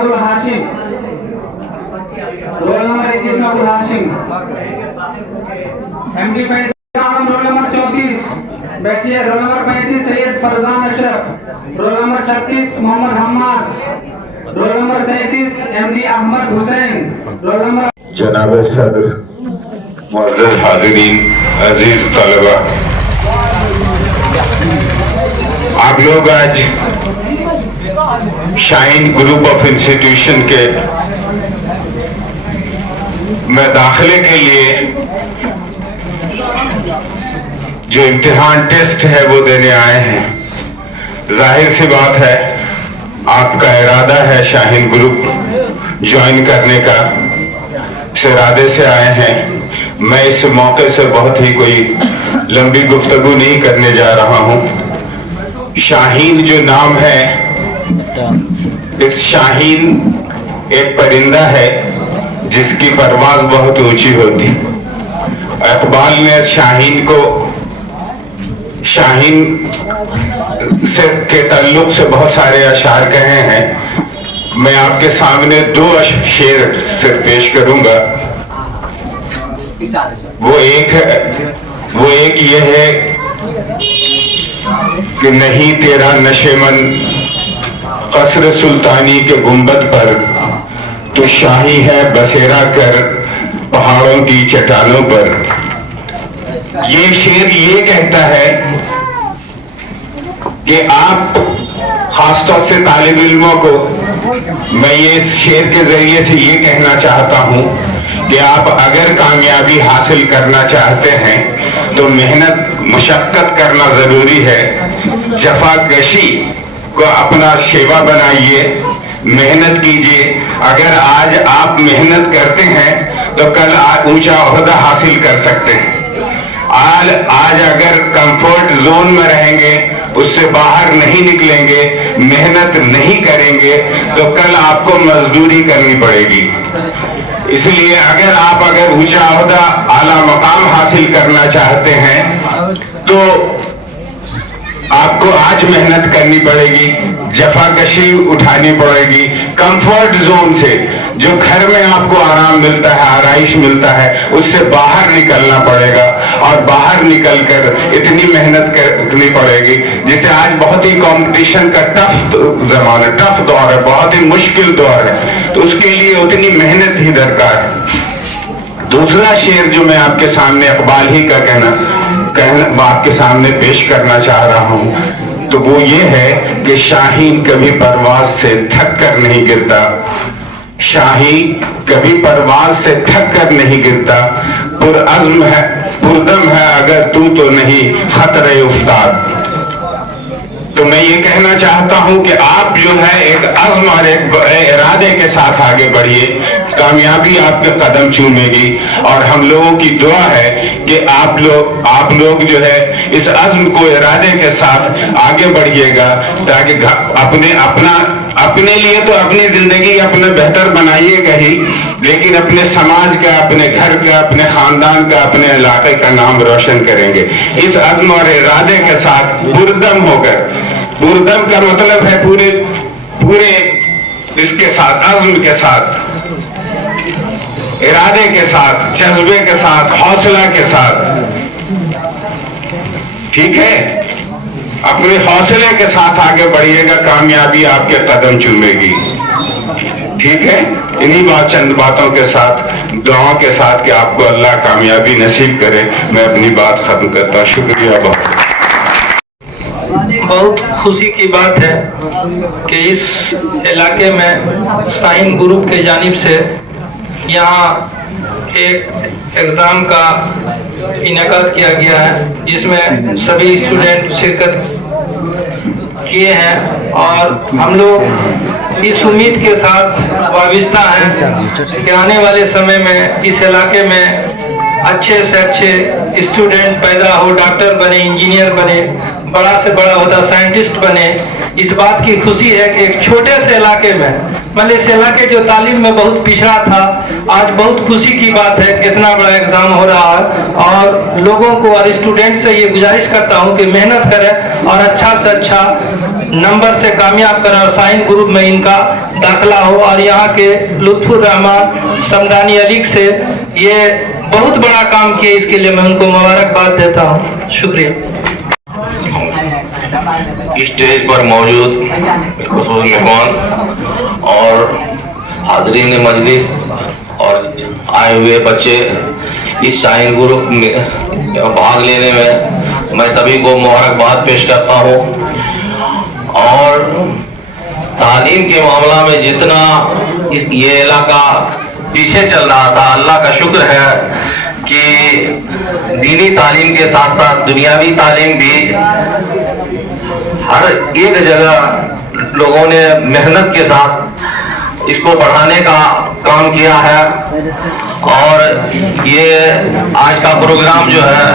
Abul Hashim, role number 21 में Abul Hashim. MD Faiz roll number 34 बैठिए। Roll number 35 Syed Farzan Ashraf. Roll number 36 Mohammad Hammad. Roll number 37 MD Ahmed Hussain. Roll number जनाब सदर, मुअज़्ज़ज़ हाज़िरीन, अजीज तलबा, आप लोग आज शाहीन ग्रुप ऑफ इंस्टीट्यूशन के में दाखिले के लिए जो इम्तिहान टेस्ट है वो देने आए हैं। जाहिर सी बात है, आपका इरादा है शाहीन ग्रुप ज्वाइन करने का, इस इरादे से आए हैं। मैं इस मौके से बहुत ही कोई लंबी गुफ्तगू नहीं करने जा रहा हूँ। शाहीन जो नाम है, इस शाहीन एक परिंदा है जिसकी परवाज़ बहुत ऊंची होती। इकबाल ने शाहीन को, शाहीन से के ताल्लुक से बहुत सारे अशार कहे हैं। मैं आपके सामने दो शेर सिर्फ पेश करूंगा। वो एक ये है कि नहीं तेरा नशेमन कसर सुल्तानी के गुंबद पर, तो शाही है बसेरा कर पहाड़ों की चट्टानों पर। ये शेर ये कहता है कि आप, खासतौर से तालिब इल्मों को मैं ये शेर के जरिए से ये कहना चाहता हूँ कि आप अगर कामयाबी हासिल करना चाहते हैं तो मेहनत मशक्कत करना ज़रूरी है। जफाकशी को अपना शेवा बनाइए, मेहनत कीजिए। अगर आज आप मेहनत करते हैं तो कल ऊंचा ओहदा हासिल कर सकते हैं। आज अगर कंफर्ट जोन में रहेंगे, उससे बाहर नहीं निकलेंगे, मेहनत नहीं करेंगे, तो कल आपको मजदूरी करनी पड़ेगी। इसलिए अगर ऊंचा ओहदा, आला मकाम हासिल करना चाहते हैं तो आपको आज मेहनत करनी पड़ेगी, जफाकशी उठानी पड़ेगी। कंफर्ट जोन से, जो घर में आपको आराम मिलता है, आराइश मिलता है, उससे बाहर निकलना पड़ेगा और बाहर निकलकर इतनी मेहनत करनी पड़ेगी जिसे आज बहुत ही कंपटीशन का टफ जमाना, टफ दौर है, बहुत ही मुश्किल दौर है, तो उसके लिए उतनी मेहनत ही दरकार है। दूसरा शेर जो मैं आपके सामने इकबाल ही का कहना आपके सामने पेश करना चाह रहा हूं, तो वो ये है कि शाहीन कभी परवाज से थक कर नहीं गिरता, शाहीन कभी परवाज से थक कर नहीं गिरता, पुरअज़्म है, पुरदम है अगर तू तो नहीं खतरे उफ्ताद। तो मैं ये कहना चाहता हूं कि आप जो है एक अज़्म और एक इरादे के साथ आगे बढ़िए, कामयाबी आपके कदम चूमेगी। और हम लोगों की दुआ है कि आप लोग जो है इस अज़्म को, इरादे के साथ आगे बढ़िएगा, ताकि अपने लिए तो अपनी जिंदगी अपने बेहतर बनाइएगा ही, लेकिन अपने समाज का, अपने घर का, अपने खानदान का, अपने इलाके का नाम रोशन करेंगे। इस अज़्म और इरादे के साथ पुरदम होकर, पुरदम का मतलब है पूरे इसके साथ, अज़्म के साथ, इरादे के साथ, जज्बे के साथ, हौसला के साथ, ठीक है, अपने हौसले के साथ आगे बढ़िएगा, कामयाबी आपके कदम चूमेगी। ठीक है, इन्हीं चंद बातों के साथ, दुआओं के साथ कि आपको अल्लाह कामयाबी नसीब करे, मैं अपनी बात खत्म करता हूँ। शुक्रिया। बहुत खुशी की बात है कि इस इलाके में शाहीन ग्रुप के जानिब से यहाँ एक एग्ज़ाम का इनेकाद किया गया है, जिसमें सभी स्टूडेंट शिरकत किए हैं। और हम लोग इस उम्मीद के साथ वाबिस्ता हैं कि आने वाले समय में इस इलाके में अच्छे से अच्छे स्टूडेंट पैदा हो, डॉक्टर बने, इंजीनियर बने, बड़ा से बड़ा होता साइंटिस्ट बने। इस बात की खुशी है कि एक छोटे से इलाके में, मतलब इस इलाके जो तालीम में बहुत पिछड़ा था, आज बहुत खुशी की बात है कि इतना बड़ा एग्जाम हो रहा है। और लोगों को और स्टूडेंट से ये गुजारिश करता हूँ कि मेहनत करें और अच्छा से अच्छा नंबर से कामयाब करें और साइन ग्रुप में इनका दाखिला हो। और यहाँ के लुत्फुर रहमान समदानी अली से ये बहुत बड़ा काम किया, इसके लिए मैं उनको मुबारकबाद देता हूँ। शुक्रिया। स्टेज पर मौजूद खुसूस मेहमान और हाजरीन मजलिस और आए हुए बच्चे, इस शाहीन ग्रुप में भाग लेने में मैं सभी को मुबारकबाद पेश करता हूँ। और तालीम के मामला में जितना ये इलाका पीछे चल रहा था, अल्लाह का शुक्र है कि दीनी तालीम के साथ साथ दुनियावी तालीम भी हर एक जगह लोगों ने मेहनत के साथ इसको बढ़ाने का काम किया है। और ये आज का प्रोग्राम जो है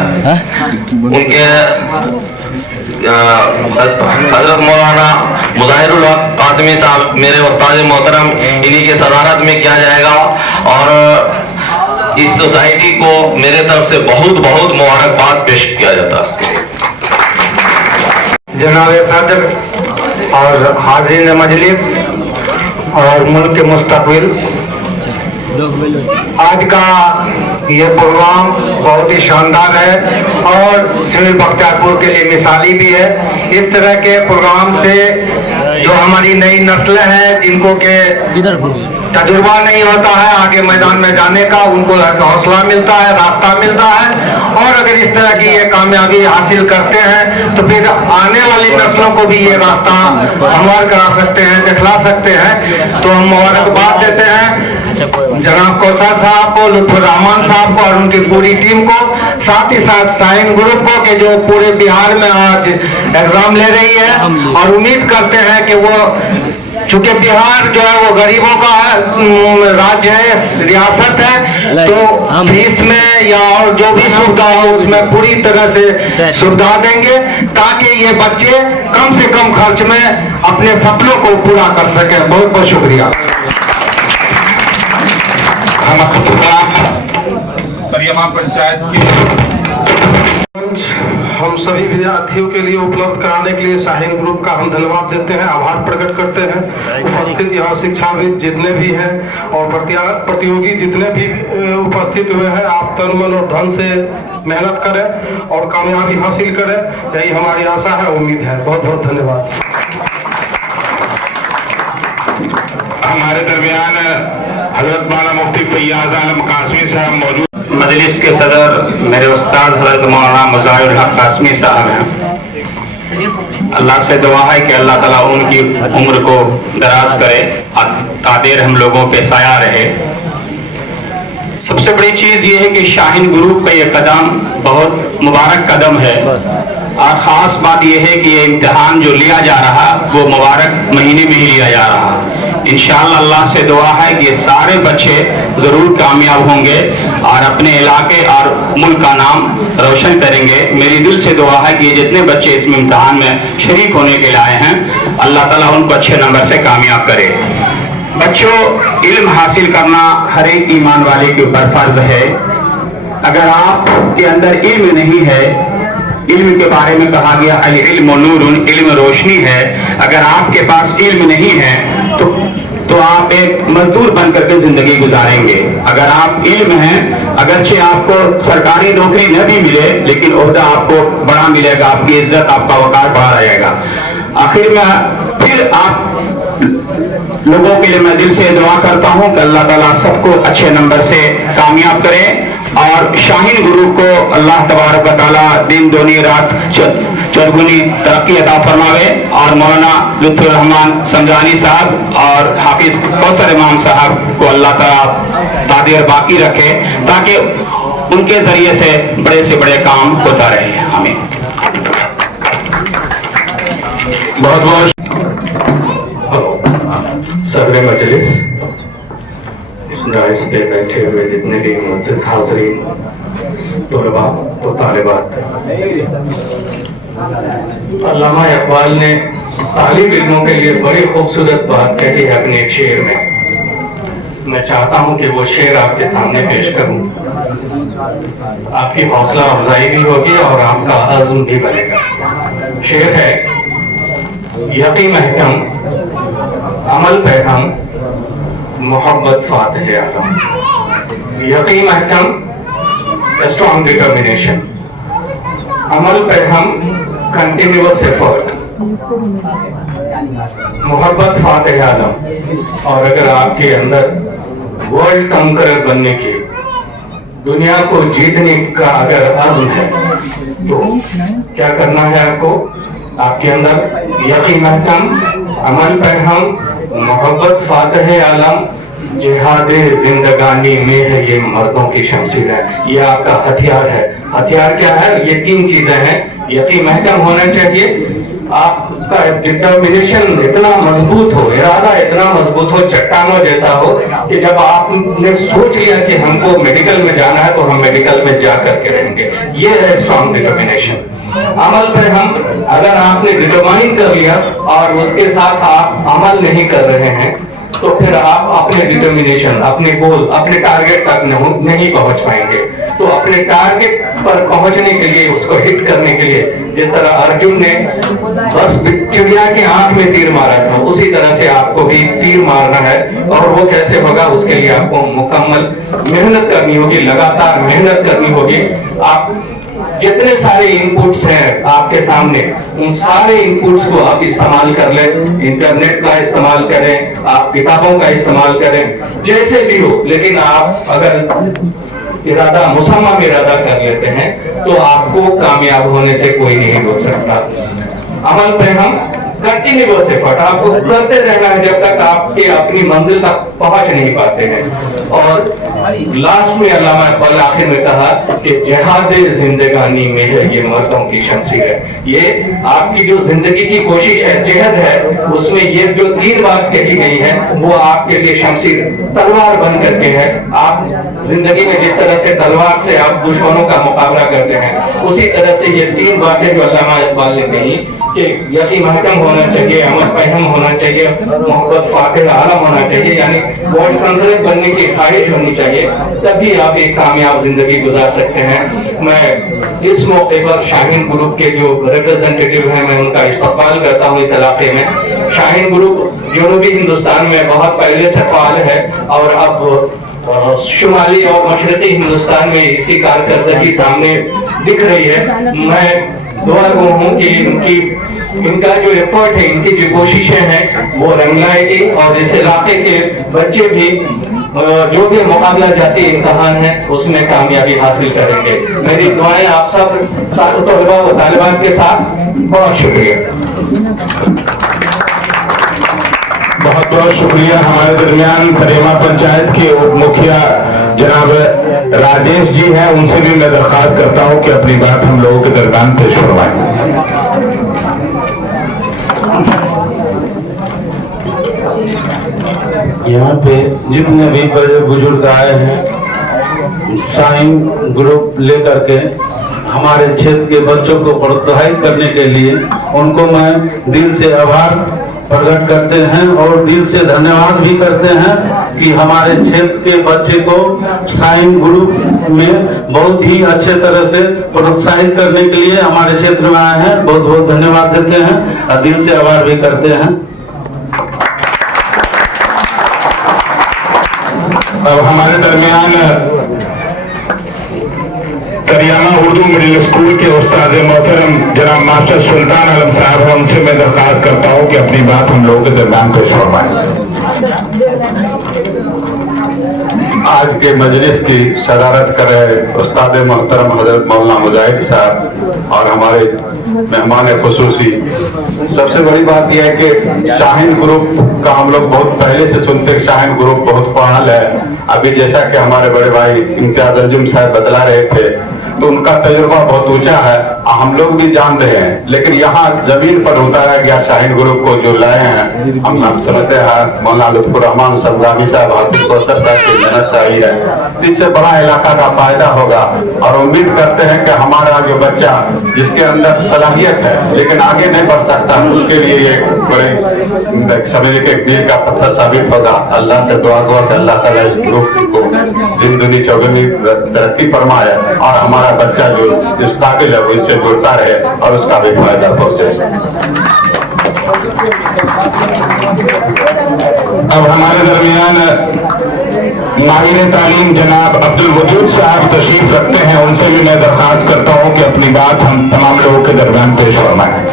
उनके हजरत मौलाना मुजाहिरुल हक कासमी साहब मेरे उस्ताद मोहतरम, इन्हीं के सदारत में किया जाएगा। और इस सोसाइटी को मेरे तरफ से बहुत बहुत मुबारकबाद पेश किया जाता है। जनाब सदर और हाज़रीन मजलिस और मुल्क के मुस्तक़बिल, आज का ये प्रोग्राम बहुत ही शानदार है और सिविल बख्तियारपुर के लिए मिसाली भी है। इस तरह के प्रोग्राम से जो हमारी नई नस्लें हैं, जिनको के तजुर्बा नहीं होता है आगे मैदान में जाने का, उनको हौसला मिलता है, रास्ता मिलता है। और अगर इस तरह की ये कामयाबी हासिल करते हैं तो फिर आने वाली नस्लों को भी ये रास्ता हमवार करा सकते हैं, दिखला सकते हैं। तो हम मुबारकबाद देते हैं जनाब कौसर साहब को, लुत्फुर रहमान साहब को और उनकी पूरी टीम को, साथ ही साथ साइन ग्रुप को कि जो पूरे बिहार में आज एग्जाम ले रही है। और उम्मीद करते हैं कि वो, चूंकि बिहार जो है वो गरीबों का राज्य है, रियासत है, तो फीस में या और जो भी सुविधा हो उसमें पूरी तरह से सुविधा देंगे ताकि ये बच्चे कम से कम खर्च में अपने सपनों को पूरा कर सके। बहुत बहुत शुक्रिया। परियमा पंचायत की हम सभी विद्यार्थियों के लिए उपलब्ध कराने के लिए शाहीन ग्रुप का हम धन्यवाद देते हैं, आभार प्रकट करते हैं। उपस्थित यहाँ शिक्षाविद जितने भी हैं और प्रतियोगी जितने भी उपस्थित हुए हैं, आप तन मन और धन से मेहनत करें और कामयाबी हासिल करें, यही हमारी आशा है, उम्मीद है। बहुत बहुत धन्यवाद। हमारे दरमियान हजरत मौलाना मुफ्ती फैयाज आलम कासमी साहब मौजूद। मजलिस के सदर मेरे उस्ताद हजरत मौलाना मुजाहिरुल हक कासमी साहब हैं। अल्लाह से दुआ है कि अल्लाह ताला उनकी उम्र को दराज करे, तादेर हम लोगों पे साया रहे। सबसे बड़ी चीज़ ये है कि शाहीन ग्रुप का ये कदम बहुत मुबारक कदम है। और ख़ास बात यह है कि ये इम्तिहान जो लिया जा रहा वो मुबारक महीने में ही लिया जा रहा। इंशाअल्लाह अल्लाह से दुआ है कि सारे बच्चे ज़रूर कामयाब होंगे और अपने इलाके और मुल्क का नाम रोशन करेंगे। मेरी दिल से दुआ है कि जितने बच्चे इस इम्तिहान में शरीक होने के लिए आए हैं, अल्लाह ताला उनको अच्छे नंबर से कामयाब करे। बच्चों, इल्म हासिल करना हर एक ईमान वाले के ऊपर फर्ज है। अगर आपके अंदर इल्म नहीं है, इल्म के बारे में कहा गया अल इल्म नूरुन, इल्म रोशनी है। अगर आपके पास इल्म नहीं है तो आप एक मजदूर बन करके जिंदगी गुजारेंगे। अगर आप इल्म हैं, अगरचे आपको सरकारी नौकरी न भी मिले लेकिन ओहदा आपको बड़ा मिलेगा, आपकी इज्जत, आपका वकार बढ़ा रहेगा। आखिर में फिर आप लोगों के लिए मैं दिल से दुआ करता हूं कि अल्लाह ताला सबको अच्छे नंबर से कामयाब करे और शाहीन ग्रुप को अल्लाह तबारक व तआला दिन दूनी रात चौगुनी तरक्की अता फरमावे। और मौलाना लुत्फुर रहमान समदानी साहब और हाफिज कौसर इमाम साहब को अल्लाह ताला तादेर बाकी रखे ताकि उनके जरिए से बड़े काम होता रहे। आमीन। बहुत बहुत सदर मजलिस, इस डाइस पे बैठे हुए जितने भी मुअज़्ज़िज़ हाज़रीन, तलबा व तालिबात, अल्लामा इक़बाल ने तालिब इल्मों के लिए बड़ी खूबसूरत बात कही है अपने एक शेर में। मैं चाहता हूँ कि वो शेर आपके सामने पेश करूँ, आपकी हौसला अफजाई भी होगी और आपका अज़्म भी बनेगा। शेर है, यकीन महकम अमल पे हम मोहब्बत फातह आलम यकीन महकम स्ट्रॉन्ग डिटर्मिनेशन अमल पे हम कंटिन्यूअस एफर्ट मोहब्बत फातह आलम और अगर आपके अंदर वर्ल्ड कंकरर बनने की दुनिया को जीतने का अगर अज़्म है तो क्या करना है आपको आपके अंदर यकीन महकम अमल पे हम मोहब्बत फातह आलम जिहाद जिंदगानी में है ये मर्दों की शमशीर है ये आपका हथियार है हथियार क्या है ये 3 चीजें हैं यकीन महकम होना चाहिए आपका डिटर्मिनेशन इतना मजबूत हो इरादा इतना मजबूत हो चट्टानों जैसा हो कि जब आपने सोच लिया कि हमको मेडिकल में जाना है तो हम मेडिकल में जा करके रहेंगे ये है स्ट्रॉन्ग डिटर्मिनेशन अमल पे हम अगर आपने डिटरमाइन कर लिया और उसके साथ आप अमल नहीं कर रहे हैं तो फिर आप अपने डिटर्मिनेशन अपने गोल अपने टारगेट तक नहीं पहुंच पाएंगे तो अपने टारगेट पर पहुंचने के लिए उसको हिट करने के लिए जिस तरह अर्जुन ने बस चिड़िया की आंख में तीर मारा था उसी तरह से आपको भी तीर मारना है और वो कैसे होगा उसके लिए आपको मुकम्मल मेहनत करनी होगी लगातार मेहनत करनी होगी आप जितने सारे इनपुट्स हैं आपके सामने उन सारे इनपुट्स को आप इस्तेमाल कर लें इंटरनेट का इस्तेमाल करें आप किताबों का इस्तेमाल करें जैसे भी हो लेकिन आप अगर इरादा मुसम्मम इरादा कर लेते हैं तो आपको कामयाब होने से कोई नहीं रोक सकता अमल पे हम कंटिन्यूअस एफर्ट आपको करते रहना है जब तक आपके अपनी मंजिल तक पहुंच नहीं पाते हैं और लास्ट में अल्लामा इकबाल आखिर में कहा कि जिहाद जिंदगानी में है ये मर्दों की शमशीर है ये आपकी जो जिंदगी की कोशिश है जिहद है उसमें ये जो 3 बात कही गई है वो आपके लिए शमशीर तलवार बन करके है आप जिंदगी में जिस तरह से तलवार से आप दुश्मनों का मुकाबला करते हैं उसी तरह से ये 3 बातें जो अल्लामा इकबाल ने कही कि यकीन महकम होना चाहिए अमल पहम होना चाहिए मोहब्बत फातिह आलम होना चाहिए यानी वर्ल्ड कंकरर बनने की ख्वाहिश होनी चाहिए तभी आप एक कामयाब जिंदगी गुजार सकते हैं मैं इस मौके पर शाहीन ग्रुप के जो रिप्रेजेंटेटिव हैं मैं उनका इस्तकबाल करता हूँ इस इलाके में शाहीन ग्रुप जनूबी हिंदुस्तान में बहुत पहले से फाल है और अब शुमाली और मशरकी हिंदुस्तान में इसकी कारकर्दगी सामने दिख रही है मैं दुआ गो हूँ कि इनका जो एफर्ट है इनकी जो कोशिशें हैं वो रंग लाएगी और इस इलाके के बच्चे भी जो भी मुकाबला जाती इम्तहान है उसमें कामयाबी हासिल करेंगे मेरी दुआएं आप सब तलबा व तालिबात के साथ बहुत शुक्रिया बहुत बहुत शुक्रिया हमारे दरमियान करेमा पंचायत के उप मुखिया जनाब राजेश जी हैं उनसे भी मैं दरख्वास्त करता हूं कि अपनी बात हम लोगों के दरमियान पेश करवाएं यहाँ पे जितने भी बड़े बुजुर्ग आए हैं साइन ग्रुप लेकर के हमारे क्षेत्र के बच्चों को प्रोत्साहित करने के लिए उनको मैं दिल से आभार प्रकट करते हैं और दिल से धन्यवाद भी करते हैं कि हमारे क्षेत्र के बच्चे को साइन ग्रुप में बहुत ही अच्छे तरह से प्रोत्साहित करने के लिए हमारे क्षेत्र में आए हैं बहुत बहुत धन्यवाद देते हैं और दिल से आभार भी करते हैं अब हमारे दरमियान करियामा उर्दू मिडिल स्कूल के उस्ताद मोहतरम जनाब मास्टर सुल्तान आलम साहब हैं उनसे मैं दरख्वास्त करता हूं कि अपनी बात हम लोगों के दरमियान पेश करवाएं आज के मजलिस की सदारत कर रहे उस्ताद मोहतरम हजरत मौलाना मुजाहिद साहब और हमारे मेहमान खुसूसी सबसे बड़ी बात यह है कि शाहीन ग्रुप का हम लोग बहुत पहले से सुनते हैं शाहीन ग्रुप बहुत फाल है अभी जैसा कि हमारे बड़े भाई इम्तियाज अंजुम साहब बतला रहे थे तो उनका तजुर्बा बहुत ऊंचा है हम लोग भी जान रहे हैं लेकिन यहाँ जमीन पर उतारा गया शाहीन ग्रुप को जो लाए हैं हम समझते हैं मौलाना लुत्फुर रहमान संग्रामी साहब हाफिज कौसर साहब की मेहनत शाही है इससे बड़ा इलाका का फायदा होगा और उम्मीद करते हैं कि हमारा जो बच्चा जिसके अंदर सलाहियत है लेकिन आगे नहीं बढ़ सकता उसके लिए ये बड़े समझ के मील का पत्थर साबित होगा अल्लाह से दुआ गो कि अल्लाह ताला इस ग्रुप को जिंदगी चौगनी तरक्की फरमाए और हमारा बच्चा जो इस काबिल है वो इससे जुड़ता रहे और उसका भी फायदा पहुंचे अब हमारे दरमियान माहिर तालीम जनाब अब्दुल वजूद साहब तशरीफ रखते हैं, उनसे भी मैं दरख्वास्त करता हूं कि अपनी बात हम तमाम लोगों के दरमियान पेश फरमाएं।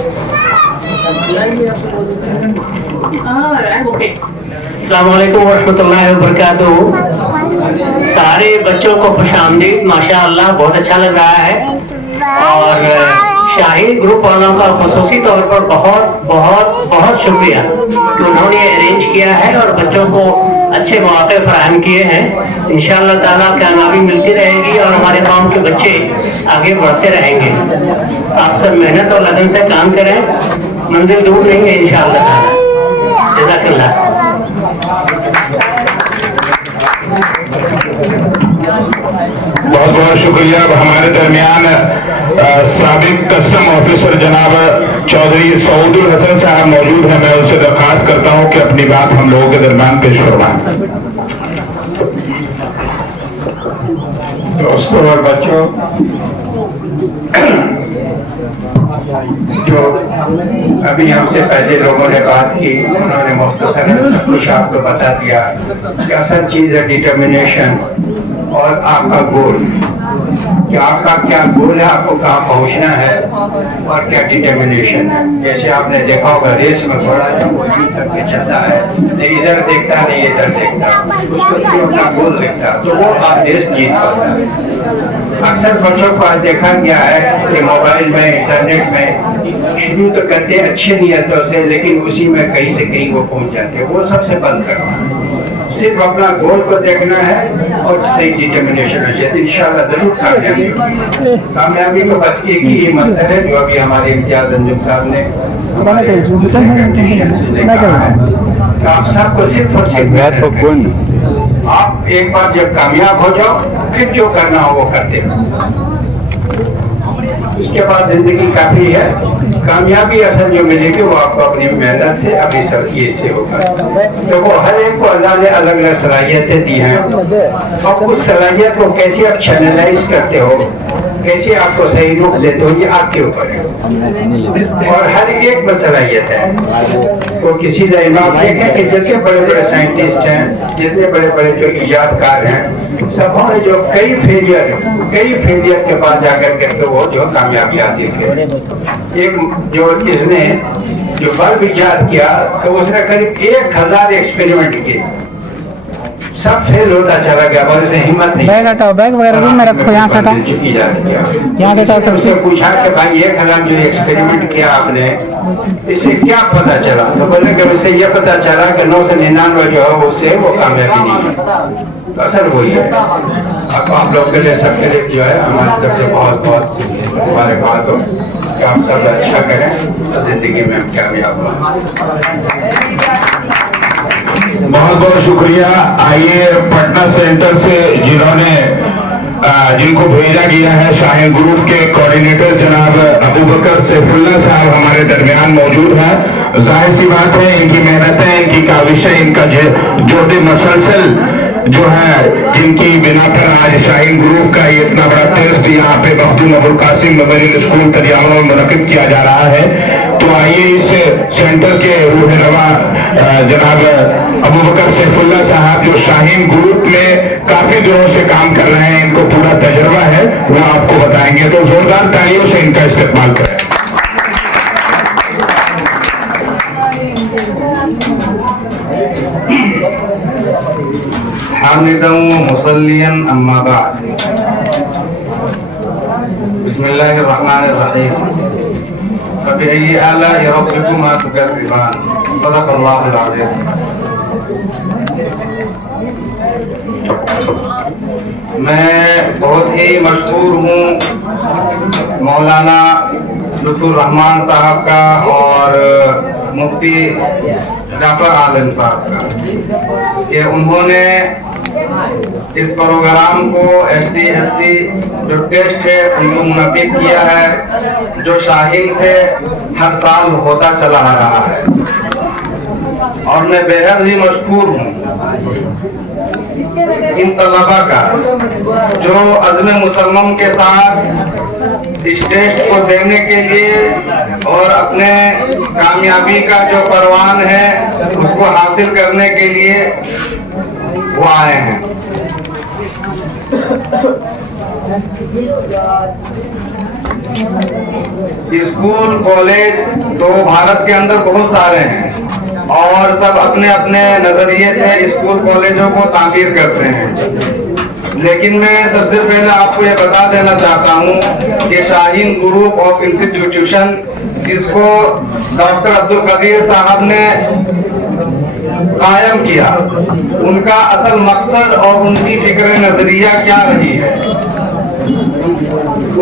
अस्सलाम वालेकुम वरहमतुल्लाहि वबरकातुहू। सारे बच्चों को खुशामदीद, माशाअल्लाह बहुत अच्छा लग रहा है। और शाहीन ग्रुप वालों का खुसूसी तौर पर बहुत बहुत बहुत शुक्रिया कि उन्होंने अरेंज किया है और बच्चों को अच्छे मौके फराहम किए हैं। इंशाअल्लाह ताला कामयाबी मिलती रहेगी और हमारे गांव के बच्चे आगे बढ़ते रहेंगे। आप सब मेहनत और लगन से काम करें, मंजिल दूर नहीं है इंशाअल्लाह ताला। जज़ाकल्लाह। बहुत बहुत शुक्रिया। अब हमारे दरमियान साबिक कस्टम ऑफिसर जनाब चौधरी सऊदुल हसन साहब मौजूद हैं, मैं उनसे दरख्वास्त करता हूं कि अपनी बात हम लोगों के दरमियान पेश फरमाएं। दोस्तों और बच्चों, जो अभी हमसे पहले लोगों ने बात की, उन्होंने मुख्तसरन सब कुछ आपको बता दिया कि असल चीज़ है डिटर्मिनेशन और आपका गोल, कि आपका क्या गोल है, आपको कहाँ पहुँचना है और क्या डिटर्मिनेशन है। जैसे आपने देखा होगा रेस में घोड़ा जब वो जीत करके चलता है, नहीं इधर देखता नहीं इधर देखता, उसको सिर्फ अपना गोल देखता, तो वो रेस जीत पाता है। अक्सर बच्चों को आज देखा गया है कि मोबाइल में, इंटरनेट में शुरू तो करते हैं अच्छी नीयतों से, लेकिन उसी में कहीं से कहीं वो पहुंच जाते हैं। वो सबसे बंद करना, सिर्फ अपना गोल को देखना है और सही डिटर्मिनेशन हो जाए, इंशाअल्लाह जरूर कामयाबी होगी। कामयाबी को बस एक ही मंत्र है जो अभी हमारे इम्तियाज अंजुम साहब ने कहा है कि आप सबको सिर्फ और सिर्फ आप एक बार जब कामयाब हो जाओ, फिर जो करना हो वो करते हो। उसके बाद जिंदगी काफी है। कामयाबी असल जो मिलेगी वो आपको अपनी मेहनत से, अपनी सख्तियत से होगा। तो वो हर एक को अल्लाह ने अलग अलग सलाहियतें दी हैं, और उस सलाहियत को कैसे आप चैनलाइज करते हो, कैसे आपको सही रूप देते हो, ये आपके ऊपर है। और हर एक में सलाहियत है। तो किसी ने इमाम देखे कि जितने बड़े बड़े साइंटिस्ट हैं, जितने बड़े बड़े जो इजादकार हैं, सबों ने जो कई फेलियर के बाद जाकर के तो वो जो कामयाबी हासिल की। एक जो इसने जो बल्ब इजाद किया तो उसने करीब 1000 एक्सपेरिमेंट किए, सब फेल होता चला गया और उसे हिम्मत नहीं। बैग हटाओ, बैग वगैरह रूम में रखो, यहाँ से हटाओ, यहाँ से हटाओ सब उसे पूछा कि भाई 1000 जो एक्सपेरिमेंट किया आपने, इससे क्या पता चला? तो बोले कि उससे ये पता चला कि 9 से 99 जो है उससे वो कामयाबी नहीं है। तो असल वही है। अब आप लोग के लिए, सबके लिए जो है हमारी तरफ से बहुत बहुत मुबारकबाद हो कि आप सब अच्छा करें तो जिंदगी में हम कामयाब हों। बहुत बहुत शुक्रिया। आइए पटना सेंटर से जिनको भेजा गया है, शाहीन ग्रुप के कोऑर्डिनेटर जनाब अबू बकर सैफुल्लाह साहब हमारे दरमियान मौजूद हैं। जाहिर सी बात है, इनकी मेहनतें, इनकी काविशें, इनका जोड़े मसलसल जो है, जिनकी बिना पर आज शाहीन ग्रुप का इतना बड़ा टेस्ट यहाँ पे मखदूम अबुल कासिम मेमोरियल स्कूल तरियामा में मुनक़िद किया जा रहा है। तो आइए इस सेंटर के रूह रवा जनाब अबू बकर सैफुल्लाह साहब, जो शाहीन ग्रुप में काफी दिनों से काम कर रहे हैं, इनको पूरा तजर्बा है, वो आपको बताएंगे। तो जोरदार तालियों से इनका इस्तेमाल करें। हामिदन मुसल्लियन अम्मा बाद, बिस्मिल्लाहिर रहमानिर रहीम, फबिअय्यि आलाइ रब्बिकुमा तुकज़्ज़िबान, सदक़ल्लाहुल अज़ीम। मैं बहुत ही मशहूर हूँ मौलाना लुत्फुर रहमान साहब का और मुफ्ती जाफर आलम साहब का। ये उन्होंने इस प्रोग्राम को HDSC जो टेस्ट है उनको मुनक़िद किया है, जो शाहीन से हर साल होता चला आ रहा है। और मैं बेहद ही मशहूर हूँ इन तलबा का जो अज़्म मुसम्मम के साथ इस टेस्ट को देने के लिए और अपने कामयाबी का जो परवान है उसको हासिल करने के लिए वो आए हैं। स्कूल कॉलेज तो भारत के अंदर बहुत सारे हैं और सब अपने अपने नजरिए से स्कूल कॉलेजों को तामीर करते हैं, लेकिन मैं सबसे पहले आपको ये बता देना चाहता हूँ कि शाहीन ग्रुप ऑफ इंस्टीट्यूशन जिसको डॉक्टर अब्दुल कदीर साहब ने कायम किया, उनका असल मकसद और उनकी फिक्र नजरिया क्या रही है।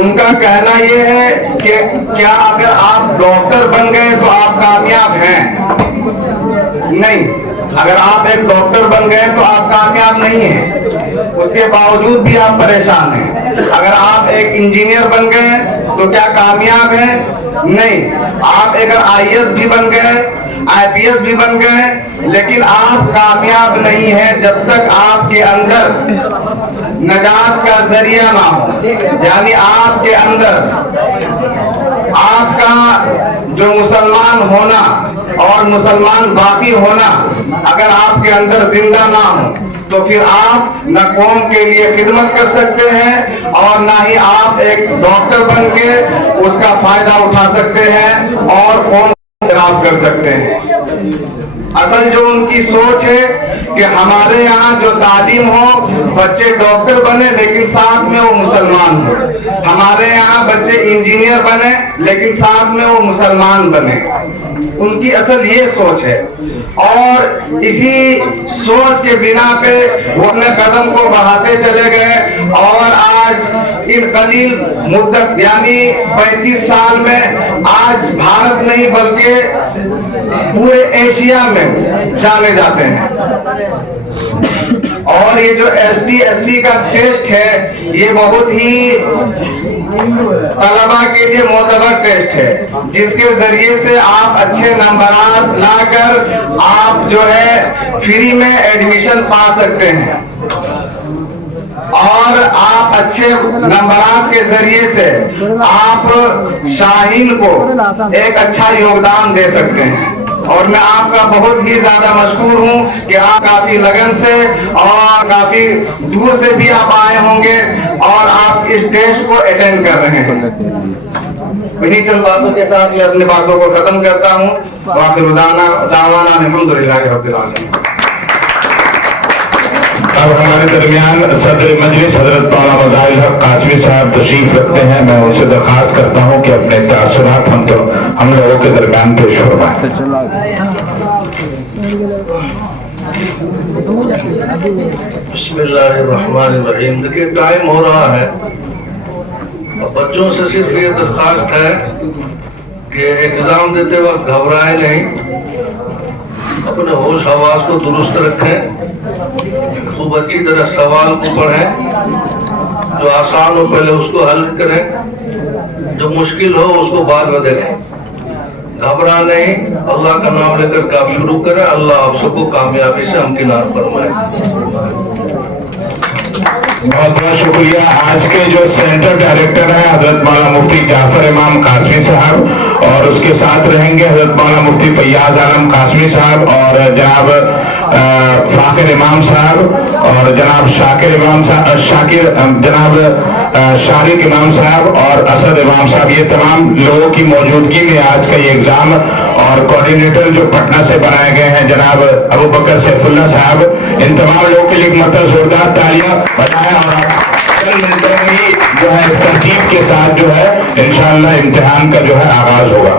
उनका कहना यह है कि क्या अगर आप डॉक्टर बन गए तो आप कामयाब हैं? नहीं, अगर आप एक डॉक्टर बन गए तो आप कामयाब नहीं हैं, उसके बावजूद भी आप परेशान हैं। अगर आप एक इंजीनियर बन गए तो क्या कामयाब हैं? नहीं, आप अगर आईएएस भी बन गए, आईपीएस भी बन गए, लेकिन आप कामयाब नहीं हैं जब तक आपके अंदर नजात का जरिया ना हो। यानी आपके अंदर आपका जो मुसलमान होना और मुसलमान बाकी होना अगर आपके अंदर जिंदा ना हो तो फिर आप न कौम के लिए खिदमत कर सकते हैं और ना ही आप एक डॉक्टर बन के उसका फायदा उठा सकते हैं और कौम खराब कर सकते हैं। असल जो उनकी सोच है कि हमारे यहाँ जो तालीम हो, बच्चे डॉक्टर बने लेकिन साथ में वो मुसलमान हो, हमारे यहाँ बच्चे इंजीनियर बने लेकिन साथ में वो मुसलमान बने। उनकी असल ये सोच है और इसी सोच के बिना पे वो अपने कदम को बढ़ाते चले गए और आज इन कलील मुद्दत यानी 35 साल में आज भारत नहीं बल्कि पूरे एशिया में जाने जाते हैं। और ये जो ST/SC का टेस्ट है ये बहुत ही तलबा के लिए मोतबर टेस्ट है, जिसके जरिए से आप अच्छे नंबरात लाकर आप जो है फ्री में एडमिशन पा सकते हैं और आप अच्छे नंबरात के जरिए से आप शाहीन को एक अच्छा योगदान दे सकते हैं। और मैं आपका बहुत ही ज्यादा मशकूर हूँ कि आप काफी लगन से और काफी दूर से भी आप आए होंगे और आप इस टेस्ट को अटेंड कर रहे हैं। इन्हीं चंद बातों के साथ मैं अपनी बातों को खत्म करता हूँ। वाखिर दावाना अल्हम्दुलिल्लाहि रब्बिल आलमीन। अब हमारे दरमियान सदर मजलिस हजरत मौलाना मज़ाहिर हक कासमी साहब तशरीफ रखते हैं। मैं उनसे दरख्वास्त करता हूँ कि अपने तासुरात हम लोगों के दरमियान पेश फरमाएं। बिस्मिल्लाहिर्रहमानिर्रहीम। देखिए टाइम हो रहा है और बच्चों से सिर्फ ये दरख्वास्त है कि एग्जाम देते वक्त घबराएं नहीं, अपने होश हवास को दुरुस्त रखें, खूब अच्छी तरह सवाल को पढ़ें, जो आसान हो पहले उसको हल करें, जो मुश्किल हो उसको बाद में देखें। घबरा नहीं, अल्लाह का नाम लेकर के आप शुरू करें। अल्लाह आप सबको कामयाबी से हमकिनार फरमाए। बहुत बहुत शुक्रिया। आज के जो सेंटर डायरेक्टर हैं हजरत मौलाना मुफ्ती जाफर इमाम कासमी साहब और उसके साथ रहेंगे हजरत मौलाना मुफ्ती फैयाज आलम कासमी साहब और जनाब फाखिर इमाम साहब और जनाब शाकिर इमाम साहब जनाब शारिक इमाम साहब और असद इमाम साहब। ये तमाम लोगों की मौजूदगी में आज का ये एग्जाम और कोऑर्डिनेटर जो पटना से बनाए गए हैं जनाब अबू बकर सैफुल्लाह साहब, इन तमाम लोगों के लिए एक मरतबा जोरदार तालियां बजाएं और कल मिलते ही जो है तरतीब के साथ जो है इंशाअल्लाह इम्तिहान का जो है आगाज होगा।